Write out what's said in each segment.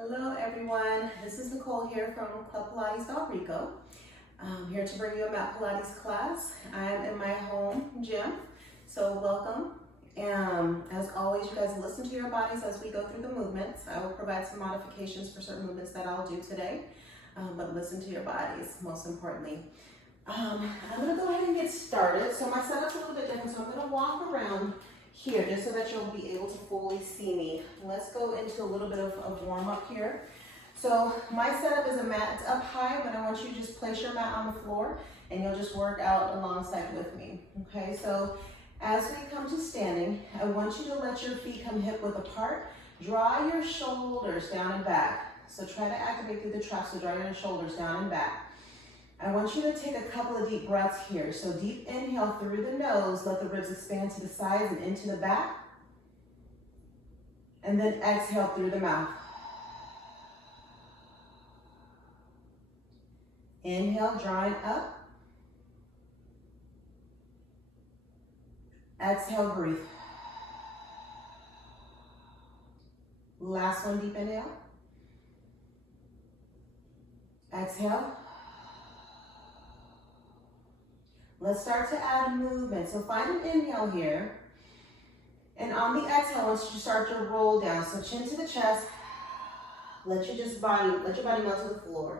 Hello everyone, this is Nicole here from Club Pilates Valrico. I'm here to bring you a mat Pilates class. I am in my home gym, so welcome. As always, you guys listen to your bodies as we go through the movements. I will provide some modifications for certain movements that I'll do today, but listen to your bodies most importantly. I'm going to go ahead and get started. So my setup's a little bit different, so I'm going to walk around here just so that you'll be able to fully see me. Let's go into a little bit of warm up here. So my setup is a mat. It's up high, but I want you to just place your mat on the floor and you'll just work out alongside with me. Okay, so as we come to standing, I want you to let your feet come hip width apart. Draw your shoulders down and back. So try to activate through the traps, so draw your shoulders down and back. I want you to take a couple of deep breaths here. So deep inhale through the nose, let the ribs expand to the sides and into the back. And then exhale through the mouth. Inhale, drawing up. Exhale, breathe. Last one, deep inhale. Exhale. Let's start to add movement. So find an inhale here. And on the exhale, I want you to start to roll down. So chin to the chest. Let your body melt to the floor.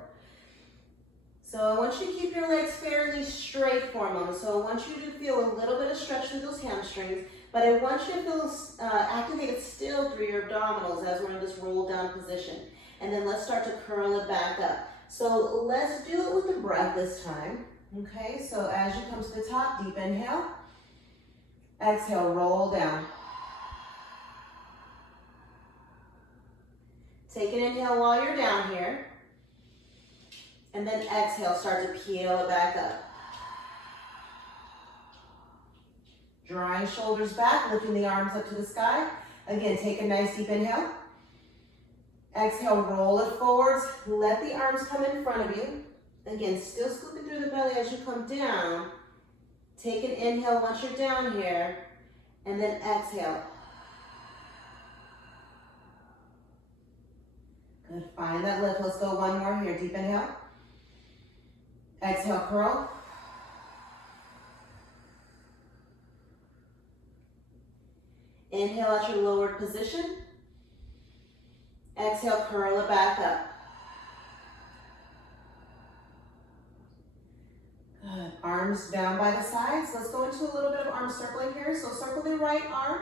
So I want you to keep your legs fairly straight for a moment. So I want you to feel a little bit of stretch through those hamstrings, but I want you to feel activated still through your abdominals as we're in this roll down position. And then let's start to curl it back up. So let's do it with the breath this time. Okay, so as you come to the top, deep inhale. Exhale, roll down. Take an inhale while you're down here. And then exhale, start to peel it back up. Drawing shoulders back, lifting the arms up to the sky. Again, take a nice deep inhale. Exhale, roll it forwards. Let the arms come in front of you. Again, still scooping through the belly as you come down. Take an inhale once you're down here, and then exhale. Good, find that lift. Let's go one more here. Deep inhale. Exhale, curl. Inhale at your lowered position. Exhale, curl it back up. Good. Arms down by the sides. Let's go into a little bit of arm circling here. So circle the right arm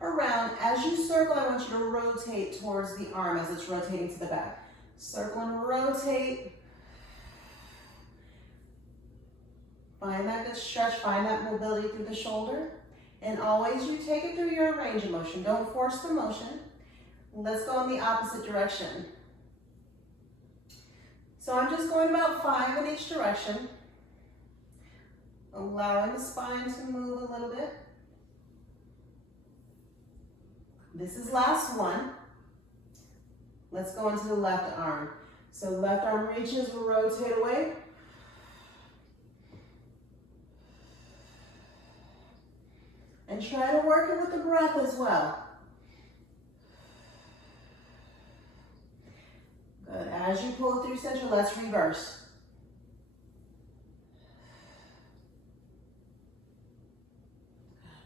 around. As you circle, I want you to rotate towards the arm as it's rotating to the back. Circle and rotate. Find that good stretch. Find that mobility through the shoulder. And always you take it through your range of motion. Don't force the motion. Let's go in the opposite direction. So I'm just going about 5 in each direction. Allowing the spine to move a little bit. This is last one. Let's go into the left arm. So left arm reaches, rotate away. And try to work it with the breath as well. Good. As you pull it through center, let's reverse.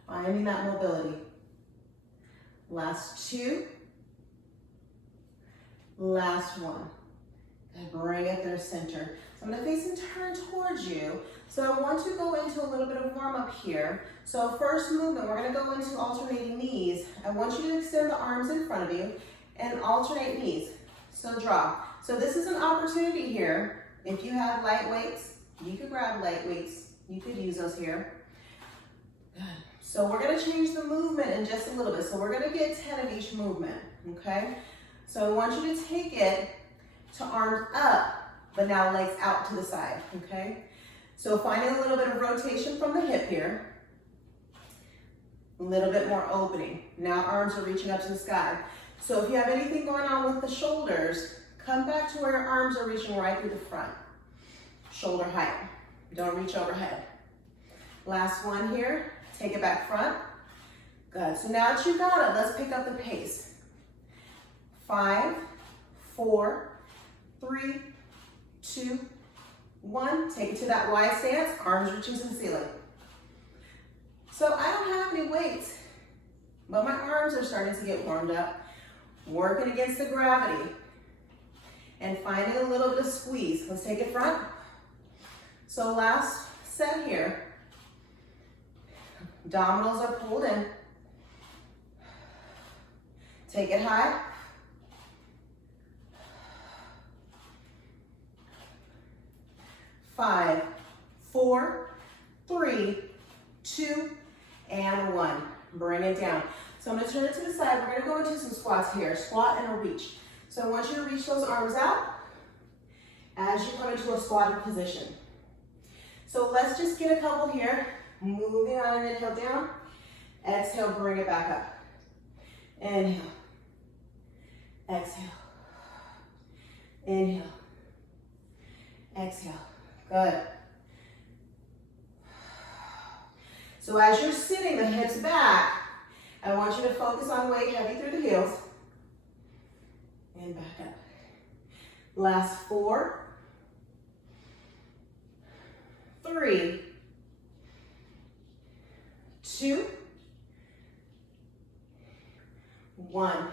Finding that mobility. Last 2. Last 1. And bring it through center. So I'm going to face and turn towards you. So I want to go into a little bit of warm up here. So first movement, we're going to go into alternating knees. I want you to extend the arms in front of you and alternate knees. So draw. So this is an opportunity here. If you have light weights, you could grab light weights. You could use those here. Good. So we're going to change the movement in just a little bit. So we're going to get 10 of each movement, okay? So I want you to take it to arms up, but now legs out to the side, okay? So finding a little bit of rotation from the hip here. A little bit more opening. Now arms are reaching up to the sky. So if you have anything going on with the shoulders, come back to where your arms are reaching right through the front. Shoulder height. Don't reach overhead. Last one here. Take it back front. Good. So now that you got it, let's pick up the pace. 5, 4, 3, 2, 1. Take it to that wide stance, arms reaching to the ceiling. So I don't have any weights, but my arms are starting to get warmed up, working against the gravity and finding a little bit of squeeze. Let's take it front. So last set here. Abdominals are pulled in. Take it high. Five, 4, 3, 2, and 1. Bring it down. So I'm going to turn it to the side. We're going to go into some squats here. Squat and a reach. So I want you to reach those arms out as you come into a squatted position. So let's just get a couple here. Moving on an inhale down. Exhale, bring it back up. Inhale. Exhale. Inhale. Exhale. Good. So as you're sitting, the hips back, I want you to focus on weight heavy through the heels. And back up. Last 4, 3, 2, 1.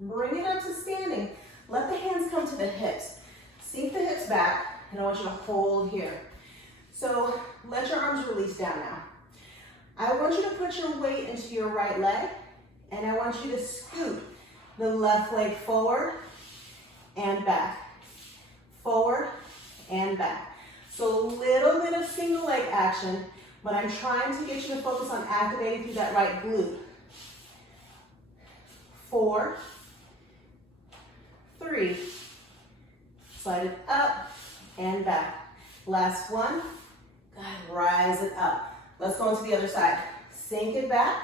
Bring it up to standing. Let the hands come to the hips. Sink the hips back, and I want you to hold here. So let your arms release down now. I want you to put your weight into your right leg, and I want you to scoot the left leg forward and back. Forward and back. So a little bit of single leg action, but I'm trying to get you to focus on activating through that right glute. 4, 3, slide it up and back. Last one, good, rise it up. Let's go into the other side. Sink it back,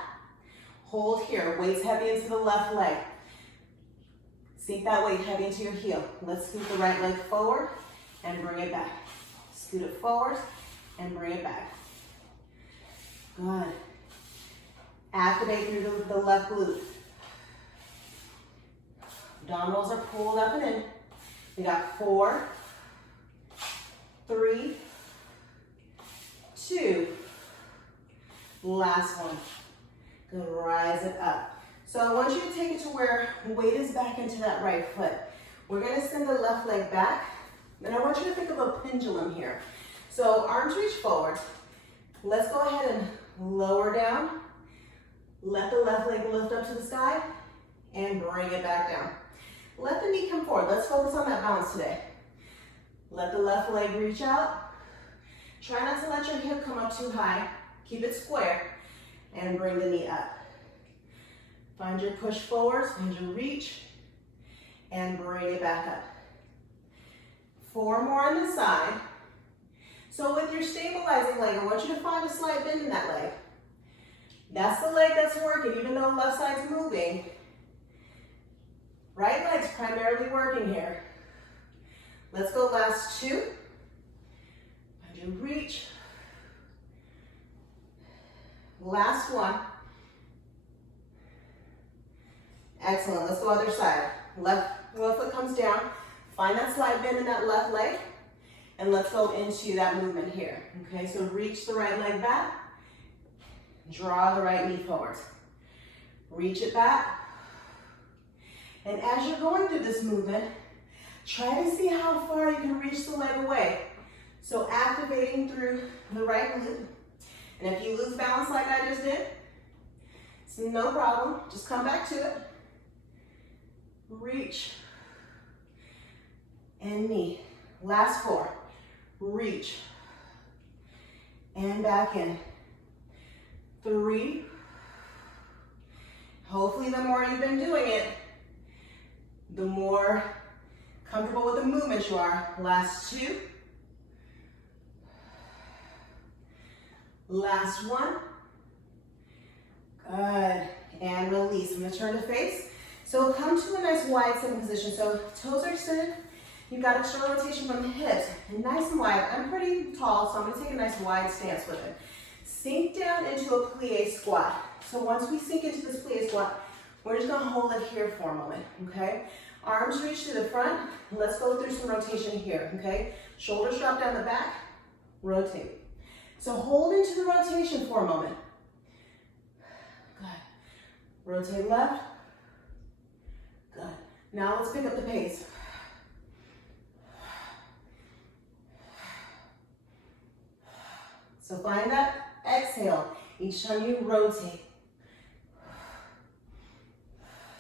hold here, weights heavy into the left leg. Sink that weight heavy into your heel. Let's scoot the right leg forward and bring it back. Scoot it forward and bring it back. Good. Activate through the left glute. Abdominals are pulled up and in. We got 4, 3, 2. Last one. Good, rise it up. So I want you to take it to where weight is back into that right foot. We're gonna send the left leg back, and I want you to think of a pendulum here. So arms reach forward. Let's go ahead and lower down. Let the left leg lift up to the sky, and bring it back down. Let the knee come forward. Let's focus on that balance today. Let the left leg reach out. Try not to let your hip come up too high. Keep it square, and bring the knee up. Find your push forward, find your reach, and bring it back up. 4 more on the side. So with your stabilizing leg, I want you to find a slight bend in that leg. That's the leg that's working, even though left side's moving. Right leg's primarily working here. Let's go last 2. Find your reach. Last one. Excellent, let's go other side. Left foot comes down. Find that slight bend in that left leg. And let's go into that movement here. Okay, so reach the right leg back. Draw the right knee forward. Reach it back. And as you're going through this movement, try to see how far you can reach the leg away. So activating through the right glute. And if you lose balance like I just did, it's no problem. Just come back to it. Reach. And knee. Last 4. Reach. And back in. 3. Hopefully the more you've been doing it, the more comfortable with the movement you are. Last 2. Last 1. Good. And release. I'm going to turn to face. So come to a nice wide sitting position. So toes are extended. You've got external rotation from the hips. And nice and wide. I'm pretty tall, so I'm going to take a nice wide stance with it. Sink down into a plie squat. So once we sink into this plie squat, we're just going to hold it here for a moment, okay? Arms reach to the front. Let's go through some rotation here, okay? Shoulders drop down the back, rotate. So hold into the rotation for a moment. Good. Rotate left. Good. Now let's pick up the pace. So find that exhale each time you rotate.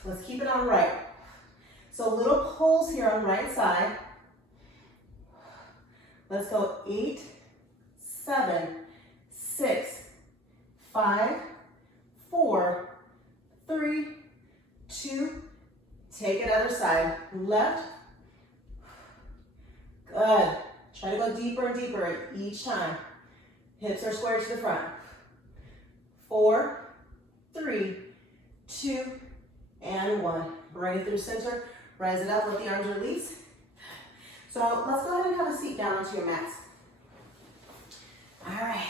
Let's keep it on right. So little pulls here on right side. Let's go 8, 7, 6, 5, 4, 3, 2, take it other side. Left. Good. Try to go deeper and deeper each time. Hips are square to the front. 4, 3, 2, and 1. Bring it through center. Rise it up, let the arms release. So let's go ahead and have a seat down onto your mats. All right.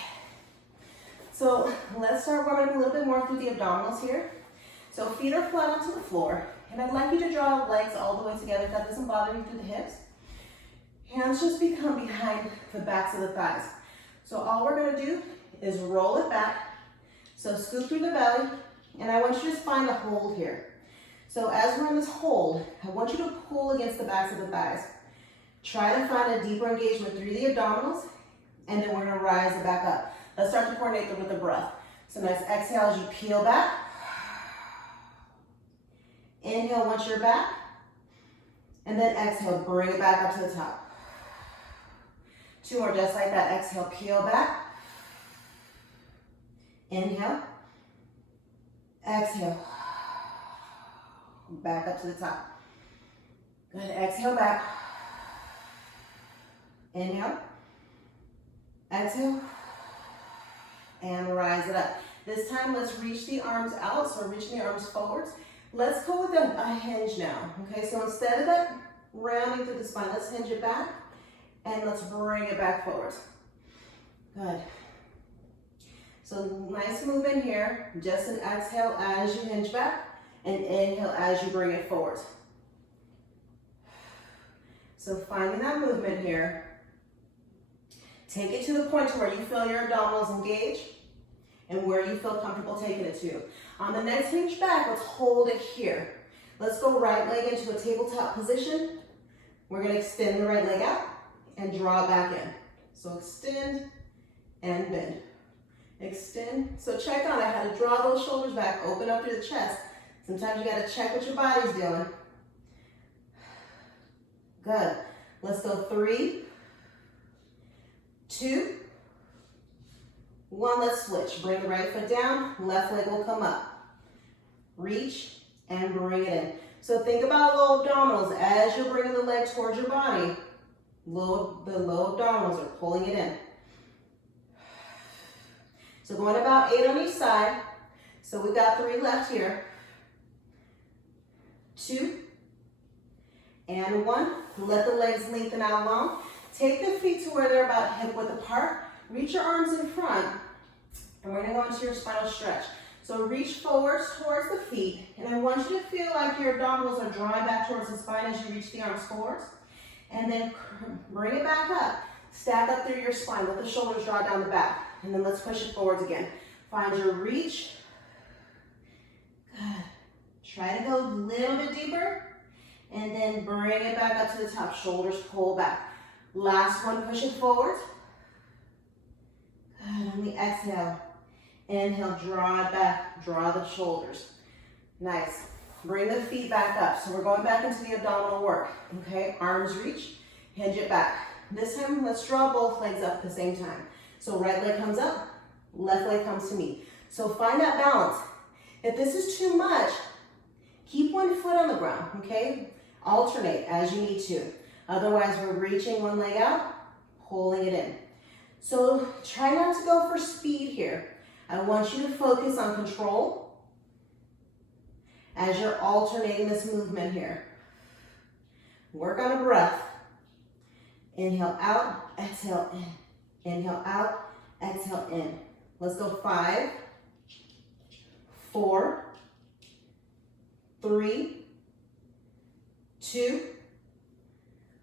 So let's start warming a little bit more through the abdominals here. So feet are flat onto the floor. And I'd like you to draw legs all the way together if that doesn't bother you through the hips. Hands just become behind the backs of the thighs. So all we're gonna do is roll it back. So scoop through the belly, and I want you to just find a hold here. So as we're in this hold, I want you to pull against the backs of the thighs. Try to find a deeper engagement through the abdominals, and then we're gonna rise it back up. Let's start to coordinate with the breath. So nice exhale as you peel back. Inhale once you're back, and then exhale, bring it back up to the top. 2 more just like that. Exhale, peel back. Inhale. Exhale. Back up to the top. Good. Exhale back. Inhale. Exhale. And rise it up. This time, let's reach the arms out. So we're reaching the arms forwards. Let's go with a hinge now. Okay, so instead of that rounding through the spine, let's hinge it back. And let's bring it back forward. Good. So nice movement here. Just an exhale as you hinge back, and inhale as you bring it forward. So finding that movement here. Take it to the point to where you feel your abdominals engage and where you feel comfortable taking it to. On the next hinge back, let's hold it here. Let's go right leg into a tabletop position. We're gonna extend the right leg out and draw it back in. So extend and bend. Extend. So check on, I had to draw those shoulders back, open up through the chest. Sometimes you gotta check what your body's doing. Good. Let's go 3, 2, 1. Let's switch. Bring the right foot down, left leg will come up. Reach and bring it in. So think about low abdominals as you're bringing the leg towards your body. The low abdominals are pulling it in. So going about 8 on each side. So we've got 3 left here. 2 and 1. Let the legs lengthen out long. Take the feet to where they're about hip width apart. Reach your arms in front. And we're gonna go into your spinal stretch. So reach forwards towards the feet. And I want you to feel like your abdominals are drawing back towards the spine as you reach the arms forwards. And then bring it back up. Stack up through your spine. Let the shoulders draw down the back. And then let's push it forwards again. Find your reach. Good. Try to go a little bit deeper. And then bring it back up to the top. Shoulders pull back. Last one, push it forward. Good. On the exhale. Inhale, draw it back. Draw the shoulders. Nice. Bring the feet back up. So we're going back into the abdominal work. Okay, arms reach, hinge it back. This time, let's draw both legs up at the same time. So right leg comes up, left leg comes to me. So find that balance. If this is too much, keep one foot on the ground, okay? Alternate as you need to. Otherwise, we're reaching one leg out, pulling it in. So try not to go for speed here. I want you to focus on control as you're alternating this movement here. Work on a breath. Inhale out, exhale in. Inhale out, exhale in. Let's go 5, 4, 3, 2.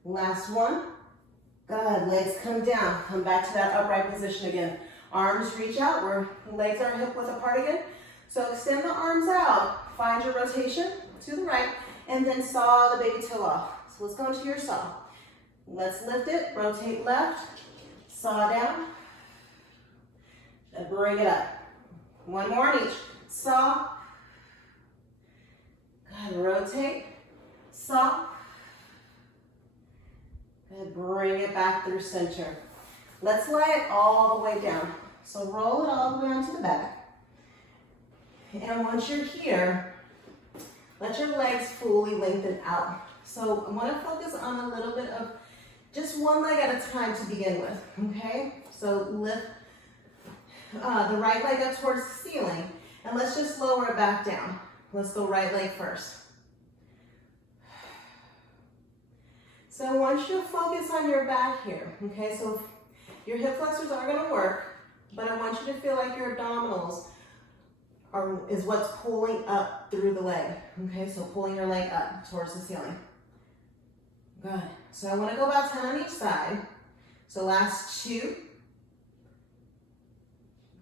Last one. Good, legs come down. Come back to that upright position again. Arms reach out, where legs are hip width apart again. So extend the arms out. Find your rotation to the right, and then saw the baby toe off. So let's go into your saw. Let's lift it, rotate left, saw down, and bring it up. One more on each. Saw, good, rotate, saw, good, bring it back through center. Let's lay it all the way down. So roll it all the way onto the back. And once you're here, let your legs fully lengthen out. So I want to focus on a little bit of just one leg at a time to begin with, okay? So lift the right leg up towards the ceiling, and let's just lower it back down. Let's go right leg first. So I want you to focus on your back here, okay? So your hip flexors are gonna work, but I want you to feel like your abdominals is what's pulling up through the leg, okay? So pulling your leg up towards the ceiling. Good. So I want to go about 10 on each side. So last 2.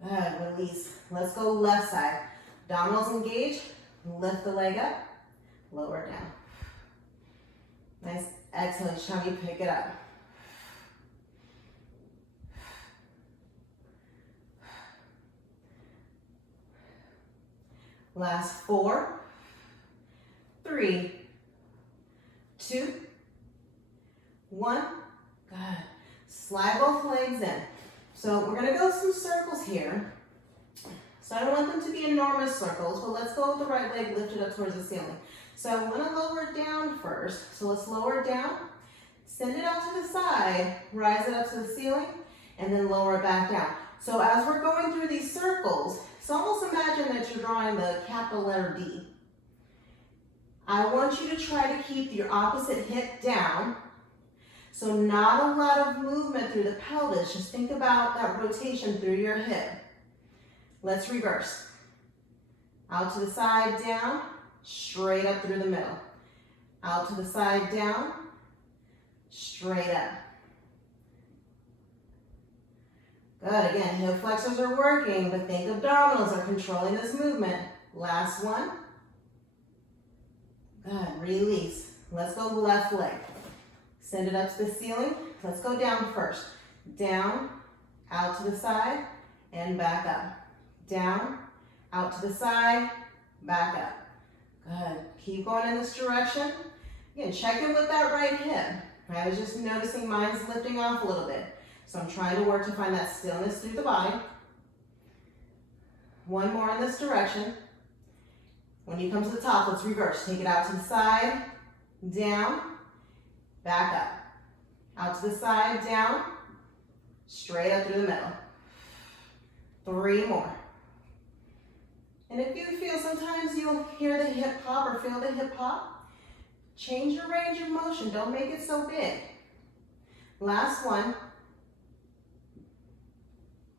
Good, release. Let's go left side. Abdominals engage, lift the leg up, lower it down. Nice exhale each time you pick it up. Last 4, 3, 2, 1. Good. Slide both legs in. So we're gonna go some circles here. So I don't want them to be enormous circles, but let's go with the right leg lifted up towards the ceiling. So I wanna lower it down first. So let's lower it down, send it out to the side, rise it up to the ceiling, and then lower it back down. So as we're going through these circles, so almost imagine that you're drawing the capital letter D. I want you to try to keep your opposite hip down. So not a lot of movement through the pelvis. Just think about that rotation through your hip. Let's reverse. Out to the side, down, straight up through the middle. Out to the side, down, straight up. Good, again, hip flexors are working, but think abdominals are controlling this movement. Last one. Good, release. Let's go left leg. Send it up to the ceiling. Let's go down first. Down, out to the side, and back up. Down, out to the side, back up. Good, keep going in this direction. Again, check in with that right hip. I was just noticing mine's lifting off a little bit. So I'm trying to work to find that stillness through the body. One more in this direction. When you come to the top, let's reverse. Take it out to the side, down, back up. Out to the side, down, straight up through the middle. 3 more. And if you feel sometimes you'll hear the hip pop or feel the hip pop, change your range of motion. Don't make it so big. Last one.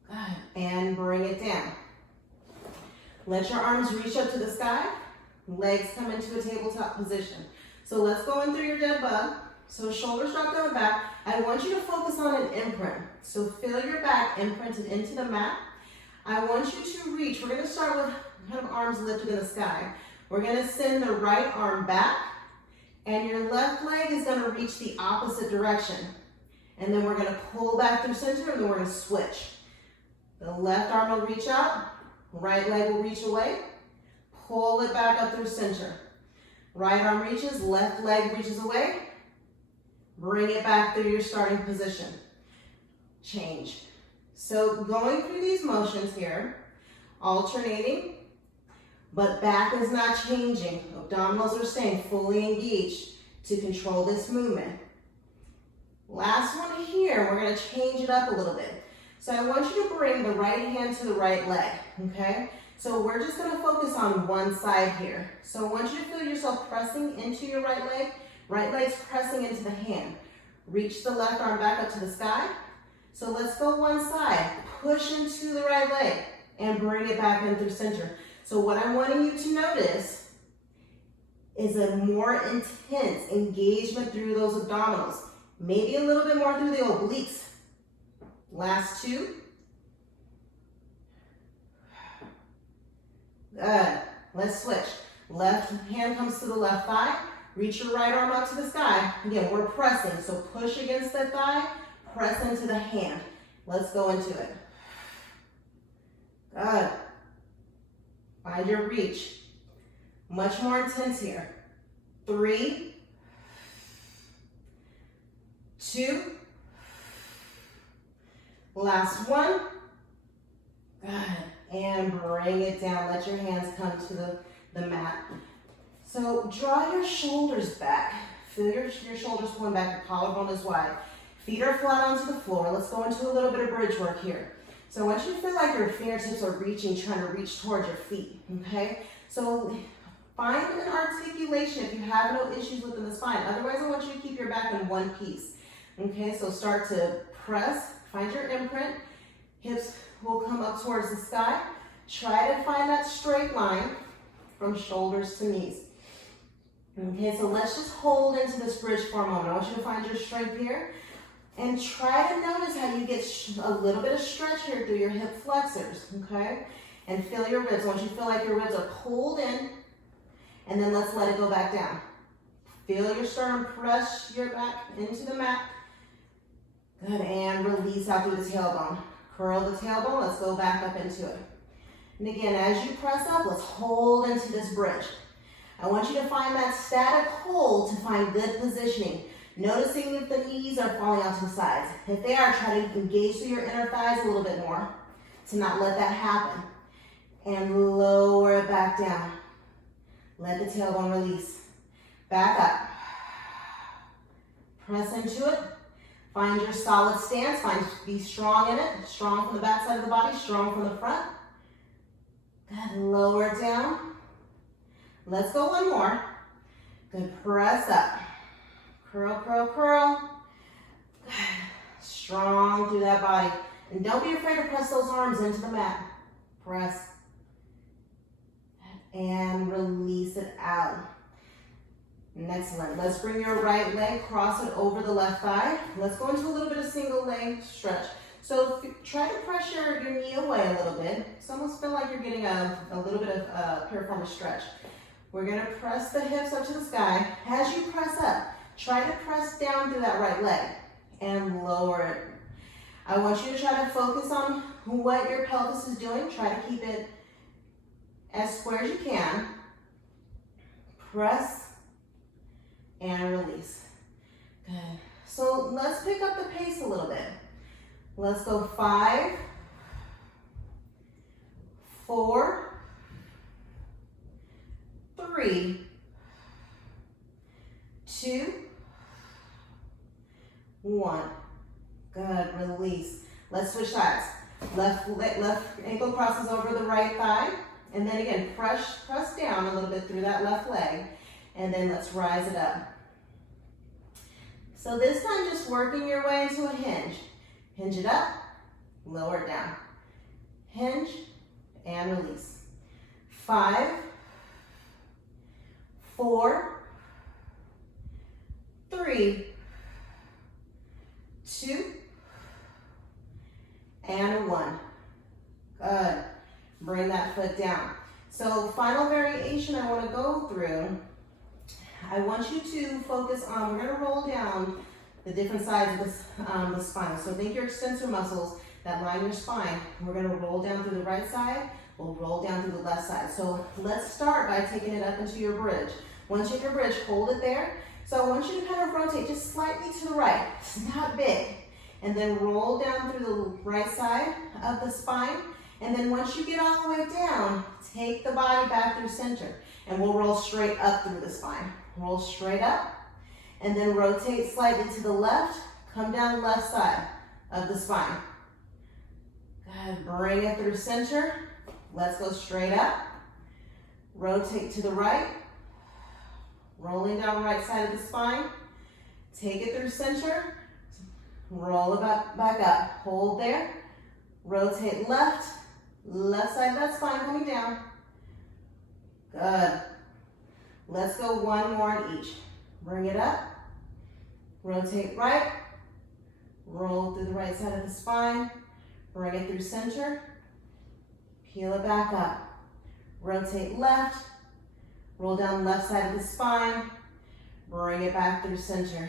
Good. And bring it down. Let your arms reach up to the sky. Legs come into a tabletop position. So let's go in through your dead bug. So shoulders drop down the back. I want you to focus on an imprint. So feel your back imprinted into the mat. I want you to reach. We're going to start with kind of arms lifted in the sky. We're going to send the right arm back, and your left leg is going to reach the opposite direction. And then we're going to pull back through center, and then we're going to switch. The left arm will reach out, right leg will reach away, pull it back up through center. Right arm reaches, left leg reaches away, bring it back through your starting position. Change. So going through these motions here, alternating, but back is not changing. Abdominals are staying fully engaged to control this movement. Last one here, we're going to change it up a little bit. So I want you to bring the right hand to the right leg, okay? So we're just going to focus on one side here. So I want you to feel yourself pressing into your right leg's pressing into the hand. Reach the left arm back up to the sky. So let's go one side, push into the right leg and bring it back in through center. So what I'm wanting you to notice is a more intense engagement through those abdominals. Maybe a little bit more through the obliques. Last 2. Good. Let's switch. Left hand comes to the left thigh. Reach your right arm up to the sky. Again, we're pressing, so push against the thigh, press into the hand. Let's go into it. Good. Find your reach. Much more intense here. 3, 2, last 1. Good. And bring it down. Let your hands come to the mat. So draw your shoulders back. Feel your shoulders pulling back. Your collarbone is wide. Feet are flat onto the floor. Let's go into a little bit of bridge work here. So I want you to feel like your fingertips are reaching, trying to reach towards your feet, okay? So find an articulation if you have no issues within the spine. Otherwise, I want you to keep your back in one piece, okay? So start to press, find your imprint. Hips will come up towards the sky. Try to find that straight line from shoulders to knees. Okay, so let's just hold into this bridge for a moment. I want you to find your strength here. And try to notice how you get a little bit of stretch here through your hip flexors, okay? And feel your ribs. I want you to feel like your ribs are pulled in, and then let's let it go back down. Feel your sternum, press your back into the mat. Good, and release out through the tailbone. Curl the tailbone, let's go back up into it. And again, as you press up, let's hold into this bridge. I want you to find that static hold to find good positioning. Noticing if the knees are falling out to the sides. If they are, try to engage through your inner thighs a little bit more to not let that happen. And lower it back down. Let the tailbone release. Back up. Press into it. Find your solid stance. Be strong in it. Strong from the back side of the body, strong from the front. Good. Lower it down. Let's go one more. Good. Press up. Curl, curl, curl. Good. Strong through that body. And don't be afraid to press those arms into the mat. Press. And release it out. Excellent. Let's bring your right leg, cross it over the left thigh. Let's go into a little bit of single leg stretch. So try to press your knee away a little bit. It's almost feel like you're getting a little bit of piriformis stretch. We're going to press the hips up to the sky. As you press up, try to press down through that right leg and lower it. I want you to try to focus on what your pelvis is doing. Try to keep it as square as you can. Press and release. Good. So let's pick up the pace a little bit. Let's go 5, 4, 3, 2, 1. Good, release. Let's switch sides. Left ankle crosses over the right thigh. And then again, press down a little bit through that left leg. And then let's rise it up. So this time just working your way into a hinge. Hinge it up, lower it down. Hinge and release. 5, 4, 3, 2, and 1. Good. Bring that foot down. So final variation I want to go through. I want you to focus on, we're going to roll down the different sides of the spine. So think your extensor muscles that line your spine. We're going to roll down through the right side. We'll roll down through the left side. So let's start by taking it up into your bridge. Once you're in your bridge, hold it there. So I want you to kind of rotate just slightly to the right. It's not big. And then roll down through the right side of the spine. And then once you get all the way down, take the body back through center. And we'll roll straight up through the spine. Roll straight up. And then rotate slightly to the left. Come down the left side of the spine. Good. Bring it through center. Let's go straight up. Rotate to the right. Rolling down right side of the spine. Take it through center. Roll it back up. Hold there. Rotate left. Left side of that spine coming down. Good. Let's go one more on each. Bring it up, rotate right, roll through the right side of the spine, bring it through center, peel it back up, rotate left, roll down left side of the spine, bring it back through center.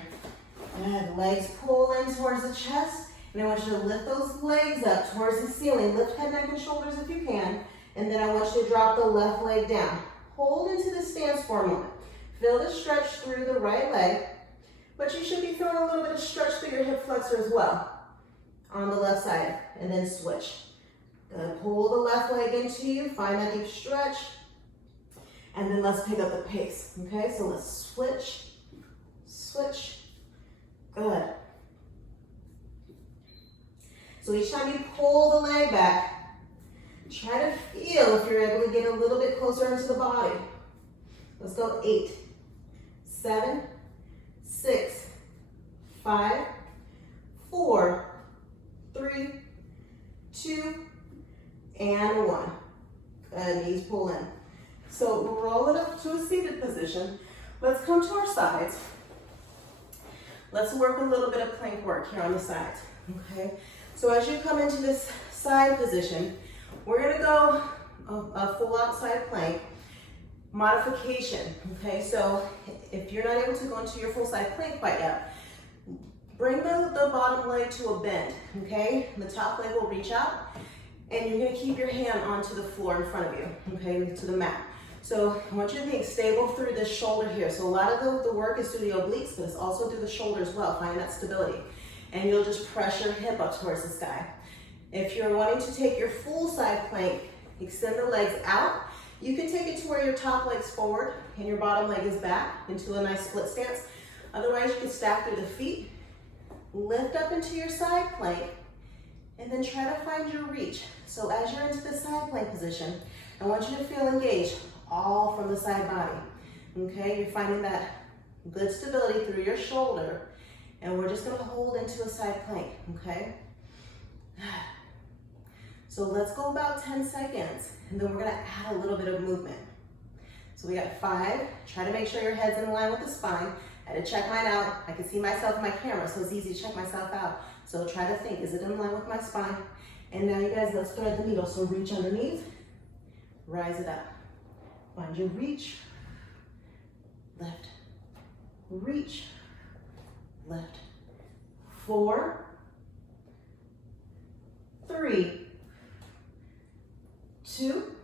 Good, legs pull in towards the chest, and I want you to lift those legs up towards the ceiling. Lift head, neck, and shoulders if you can, and then I want you to drop the left leg down. Hold into the stance for a moment. Feel the stretch through the right leg, but you should be feeling a little bit of stretch through your hip flexor as well on the left side, and then switch. Good. Pull the left leg into you, find that deep stretch, and then let's pick up the pace, okay? So let's switch, switch, good. So each time you pull the leg back, try to feel if you're able to get a little bit closer into the body. Let's go 8, 7, 6, 5, 4, 3, 2, and 1. Good, knees pull in. So roll it up to a seated position. Let's come to our sides. Let's work a little bit of plank work here on the sides, okay? So as you come into this side position, we're gonna go a full outside plank modification, okay? So if you're not able to go into your full side plank quite yet, bring the bottom leg to a bend, okay? The top leg will reach out, and you're gonna keep your hand onto the floor in front of you, okay, to the mat. So I want you to think stable through this shoulder here. So a lot of the work is through the obliques, but it's also through the shoulder as well, find that stability. And you'll just press your hip up towards the sky. If you're wanting to take your full side plank, extend the legs out. You can take it to where your top leg's forward and your bottom leg is back into a nice split stance. Otherwise, you can stack through the feet, lift up into your side plank, and then try to find your reach. So as you're into the side plank position, I want you to feel engaged all from the side body, okay? You're finding that good stability through your shoulder, and we're just gonna hold into a side plank, okay? So let's go about 10 seconds, and then we're gonna add a little bit of movement. So we got 5, try to make sure your head's in line with the spine. I had to check mine out. I can see myself in my camera, so it's easy to check myself out. So try to think, is it in line with my spine? And now you guys, let's thread the needle. So reach underneath, rise it up. Find your reach, lift, reach, lift. 4, 3, 2,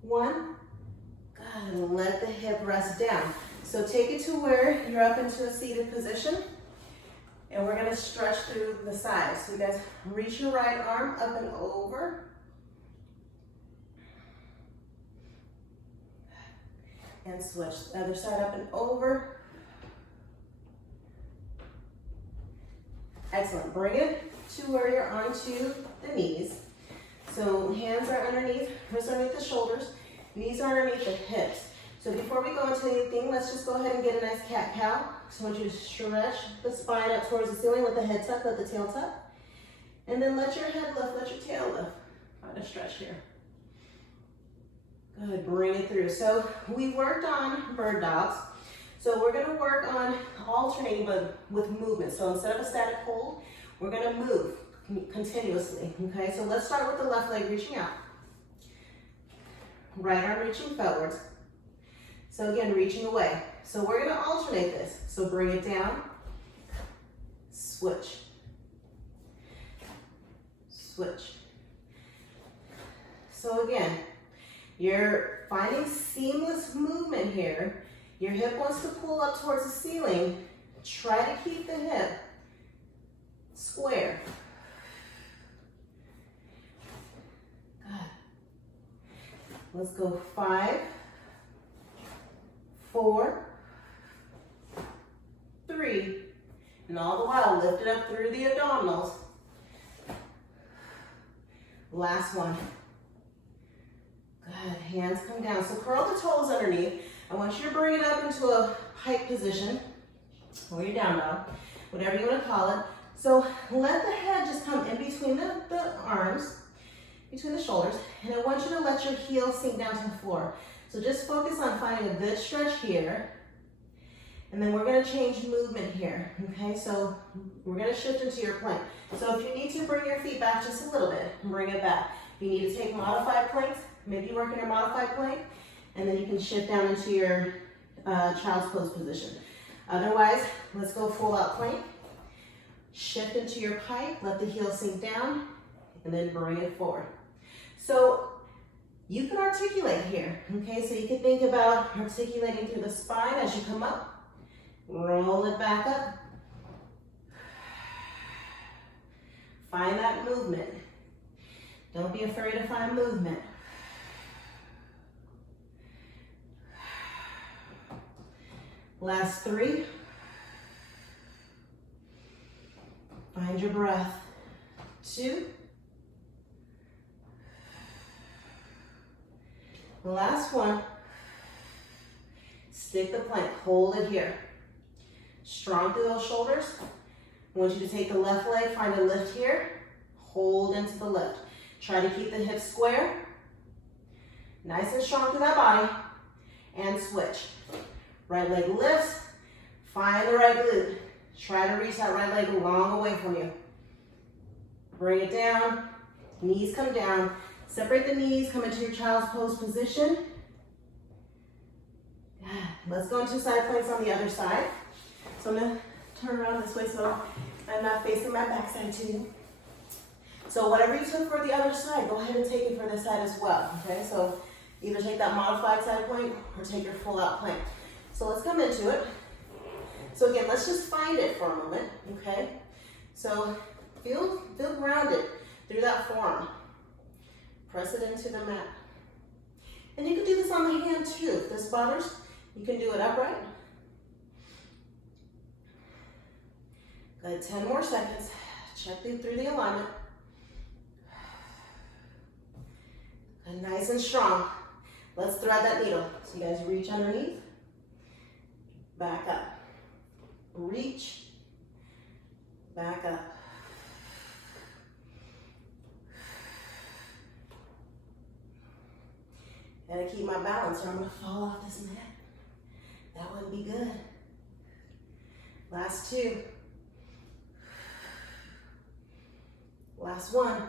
1. Good, and let the hip rest down. So take it to where you're up into a seated position, and we're gonna stretch through the sides. So you guys reach your right arm up and over. And switch the other side up and over. Excellent, bring it to where you're onto the knees. So hands are underneath, wrists underneath the shoulders, knees are underneath the hips. So before we go into anything, let's just go ahead and get a nice cat-cow. So I want you to stretch the spine up towards the ceiling with the head tuck, let the tail tuck. And then let your head lift, let your tail lift. Find a stretch here. Good, bring it through. So we worked on bird dogs. So we're gonna work on alternating with movement. So instead of a static hold, we're gonna move continuously, okay? So let's start with the left leg reaching out. Right arm reaching forwards. So again, reaching away. So we're gonna alternate this. So bring it down, switch, switch. So again, you're finding seamless movement here. Your hip wants to pull up towards the ceiling. Try to keep the hip square. Good. Let's go 5, 4, 3, and all the while lift it up through the abdominals. Last one. Good, hands come down. So curl the toes underneath. I want you to bring it up into a pike position, or your down dog, whatever you want to call it. So let the head just come in between the arms, between the shoulders, and I want you to let your heels sink down to the floor. So just focus on finding a good stretch here. And then we're gonna change movement here, okay? So we're gonna shift into your plank. So if you need to bring your feet back just a little bit, bring it back. If you need to take modified planks, maybe work in your modified plank, and then you can shift down into your child's pose position. Otherwise, let's go full out plank. Shift into your pike, let the heel sink down, and then bring it forward. So you can articulate here, okay? So you can think about articulating through the spine as you come up. Roll it back up. Find that movement. Don't be afraid to find movement. Last 3. Find your breath. 2. Last 1. Stick the plank, hold it here. Strong through those shoulders. I want you to take the left leg, find a lift here. Hold into the lift. Try to keep the hips square. Nice and strong through that body. And switch. Right leg lifts. Find the right glute. Try to reach that right leg long away from you. Bring it down. Knees come down. Separate the knees, come into your child's pose position. Let's go into side planks on the other side. So I'm gonna turn around this way so I'm not facing my backside to you. So whatever you took for the other side, go ahead and take it for this side as well, okay? So either take that modified side plank or take your full out plank. So let's come into it. So again, let's just find it for a moment, okay? So feel grounded through that forearm. Press it into the mat. And you can do this on the hand too. If this bothers, you can do it upright. Good, 10 more seconds. Check through the alignment. Good, nice and strong. Let's thread that needle. So you guys reach underneath. Back up. Reach. Back up. Gotta keep my balance or I'm gonna fall off this mat. That wouldn't be good. Last 2. Last 1.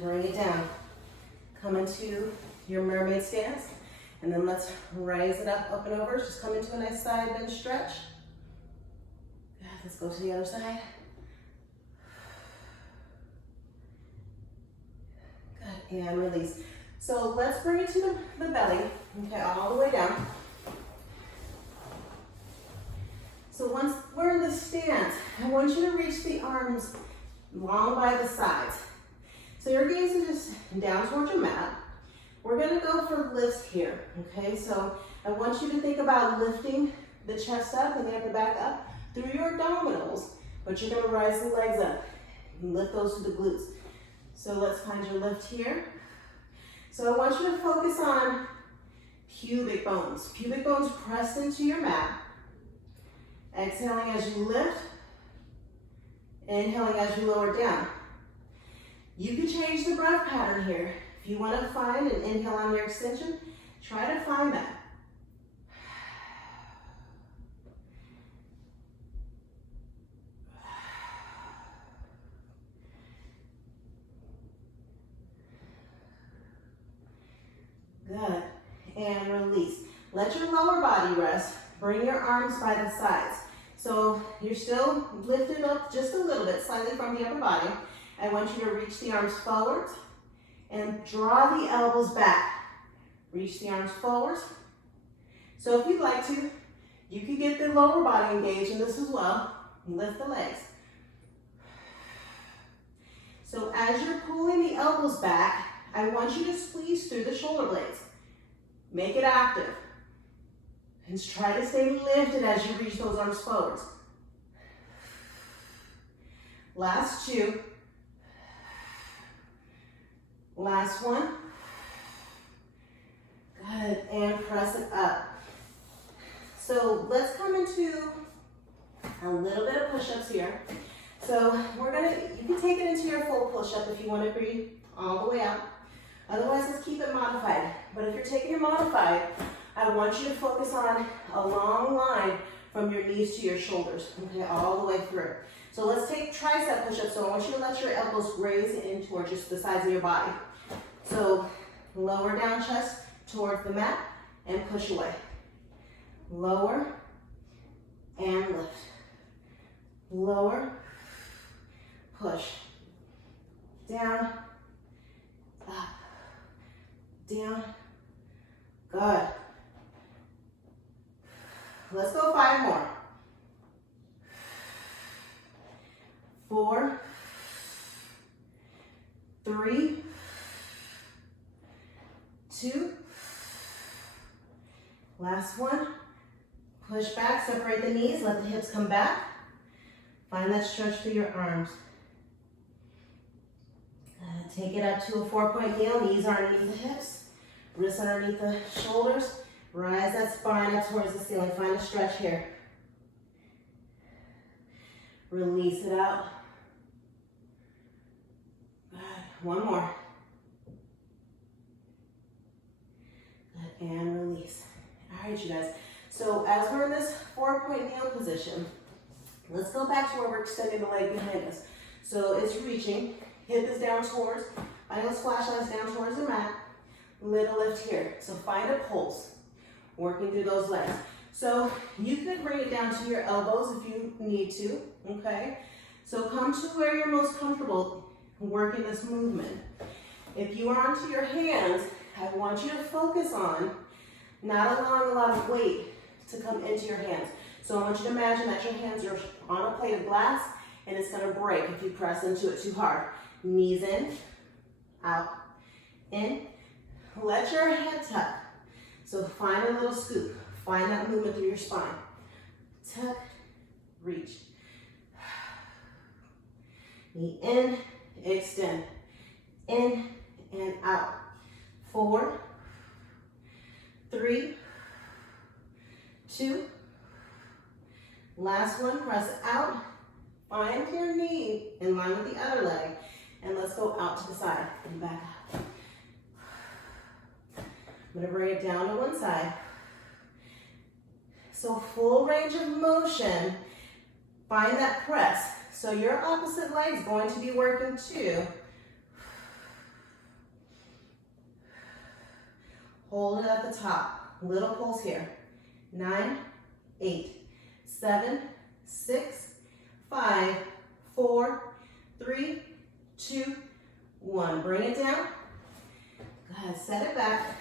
Bring it down. Come into your mermaid stance. And then let's raise it up and over. Just come into a nice side bench stretch. Good. Let's go to the other side. Good, and release. So let's bring it to the belly, okay, all the way down. So once we're in the stance, I want you to reach the arms long by the sides. So your gaze is just down towards your mat. We're gonna go for lifts here, okay? So I want you to think about lifting the chest up and the back up through your abdominals, but you're gonna rise the legs up and lift those to the glutes. So let's find your lift here. So I want you to focus on pubic bones. Pubic bones pressed into your mat. Exhaling as you lift. Inhaling as you lower down. You can change the breath pattern here. If you want to find an inhale on your extension, try to find that. Good. And release. Let your lower body rest. Bring your arms by the sides. So you're still lifted up just a little bit, slightly from the upper body. I want you to reach the arms forwards and draw the elbows back. Reach the arms forwards. So if you'd like to, you can get the lower body engaged in this as well. Lift the legs. So as you're pulling the elbows back, I want you to squeeze through the shoulder blades. Make it active. And try to stay lifted as you reach those arms forwards. Last 2. Last 1. Good, and press it up. So let's come into a little bit of push-ups here. So you can take it into your full push-up if you want to breathe all the way out. Otherwise, let's keep it modified. But if you're taking it modified, I want you to focus on a long line from your knees to your shoulders, okay, all the way through. So let's take tricep push-ups. So I want you to let your elbows raise in towards just the sides of your body. So lower down chest towards the mat and push away. Lower and lift. Lower, push. Down, up, down. Good. Let's go 5 more. 4, 3, 2. Last one. Push back, separate the knees, let the hips come back. Find that stretch through your arms. Take it up to a 4-point kneel, knees are underneath the hips, wrists underneath the shoulders. Rise that spine up towards the ceiling. Find a stretch here. Release it out. Good. One more. Good. And release. All right, you guys. So as we're in this 4-point kneel position, let's go back to where we're extending the leg behind us. So it's reaching. Hip is down towards, find those flashlights down towards the mat. Little lift here. So find a pulse. Working through those legs. So you could bring it down to your elbows if you need to, okay? So come to where you're most comfortable working this movement. If you are onto your hands, I want you to focus on not allowing a lot of weight to come into your hands. So I want you to imagine that your hands are on a plate of glass and it's gonna break if you press into it too hard. Knees in, out, in. Let your head tuck. So find a little scoop. Find that movement through your spine. Tuck, reach. Knee in, extend. In and out. 4, 3, 2. Last one, press out. Find your knee in line with the other leg. And let's go out to the side and back up. I'm gonna bring it down to one side. So full range of motion. Find that press. So your opposite leg's going to be working too. Hold it at the top. Little pulse here. 9, 8, 7, 6, 5, 4, 3, 2, 1. Bring it down. Go ahead, set it back.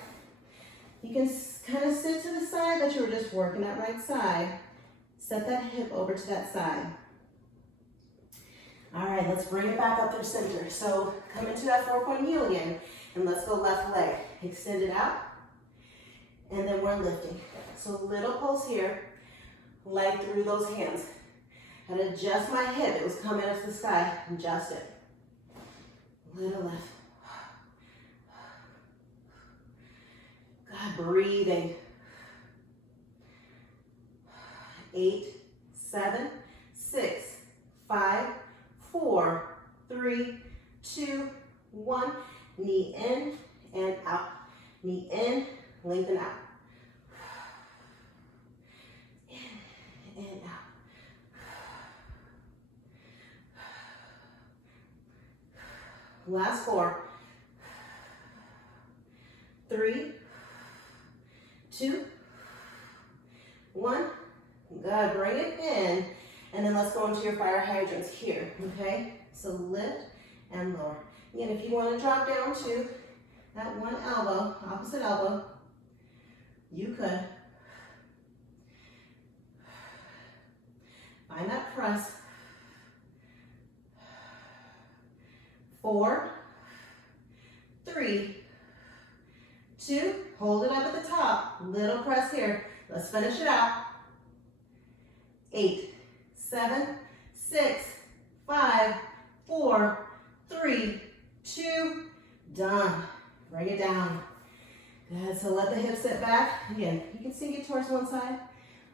You can kind of sit to the side that you were just working that right side. Set that hip over to that side. All right, let's bring it back up through center. So come into that 4-point kneel again, and let's go left leg. Extend it out, and then we're lifting. So little pulse here, leg through those hands. And adjust my hip. It was coming up to the sky. Adjust it. Little lift. God, breathing. 8, 7, 6, 5, 4, 3, 2, 1. Knee in and out. Knee in, lengthen out. In and out. Last 4, 3, 2, 1. Good, bring it in. And then let's go into your fire hydrants here, okay? So lift and lower. Again, if you want to drop down to that one elbow, opposite elbow, you could. Find that press. 4, 3, 2, hold it up at the top. Little press here. Let's finish it out. 8, 7, 6, 5, 4, 3, 2, done. Bring it down. Good, so let the hips sit back. Again, you can sink it towards one side.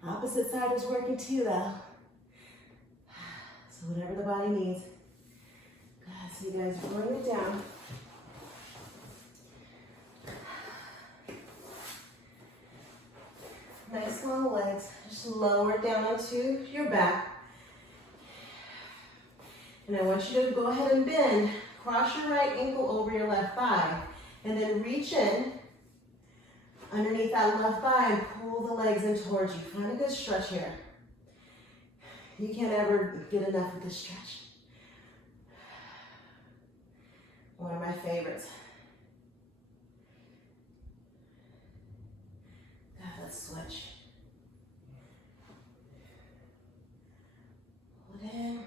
Opposite side is working too though. So whatever the body needs. Good, so you guys bring it down. nice long legs. Just lower it down onto your back. And I want you to go ahead and bend. Cross your right ankle over your left thigh. And then reach in underneath that left thigh and pull the legs in towards you. Find a good stretch here. You can't ever get enough of this stretch. One of my favorites. God, let's switch. Hold it in.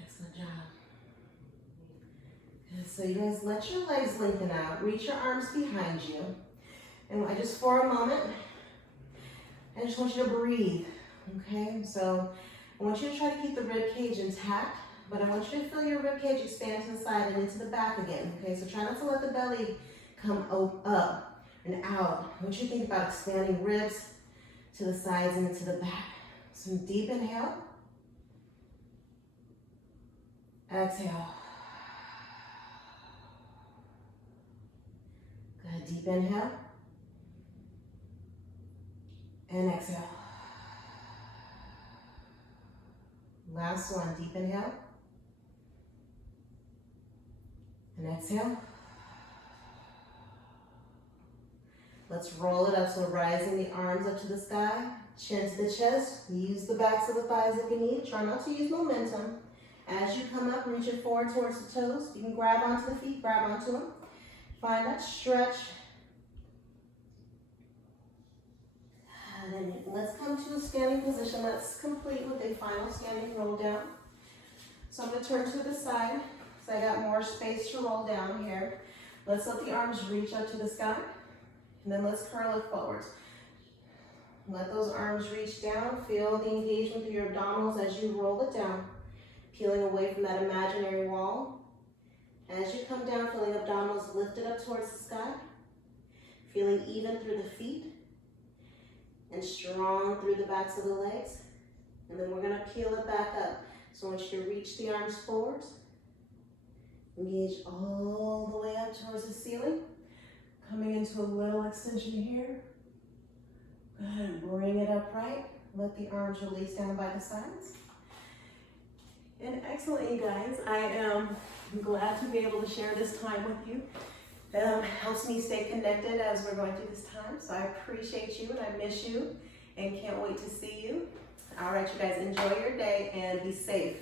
Excellent job. Good. So you guys let your legs lengthen out. Reach your arms behind you. And for a moment, I just want you to breathe. Okay, so I want you to try to keep the rib cage intact, but I want you to feel your rib cage expand to the side and into the back again. Okay, so try not to let the belly come up and out. I want you to think about expanding ribs to the sides and into the back. Some deep inhale. Exhale. Good, deep inhale. And exhale. Last one, deep inhale. And exhale. Let's roll it up, so rising the arms up to the sky, chin to the chest. Use the backs of the thighs if you need. Try not to use momentum. As you come up, reach it forward towards the toes. You can grab onto the feet, grab onto them. Find that stretch. And then let's come to a standing position. Let's complete with a final standing roll down. So I'm going to turn to the side, so I got more space to roll down here. Let's let the arms reach up to the sky, and then let's curl it forwards. Let those arms reach down. Feel the engagement through your abdominals as you roll it down, peeling away from that imaginary wall. As you come down, feeling abdominals lifted up towards the sky, feeling even through the feet, and strong through the backs of the legs. And then we're gonna peel it back up. So I want you to reach the arms forwards. Engage all the way up towards the ceiling. Coming into a little extension here. Good, bring it upright. Let the arms release down by the sides. And excellent, you guys. I am glad to be able to share this time with you. Helps me stay connected as we're going through this time. So I appreciate you and I miss you and can't wait to see you. All right, you guys, enjoy your day and be safe.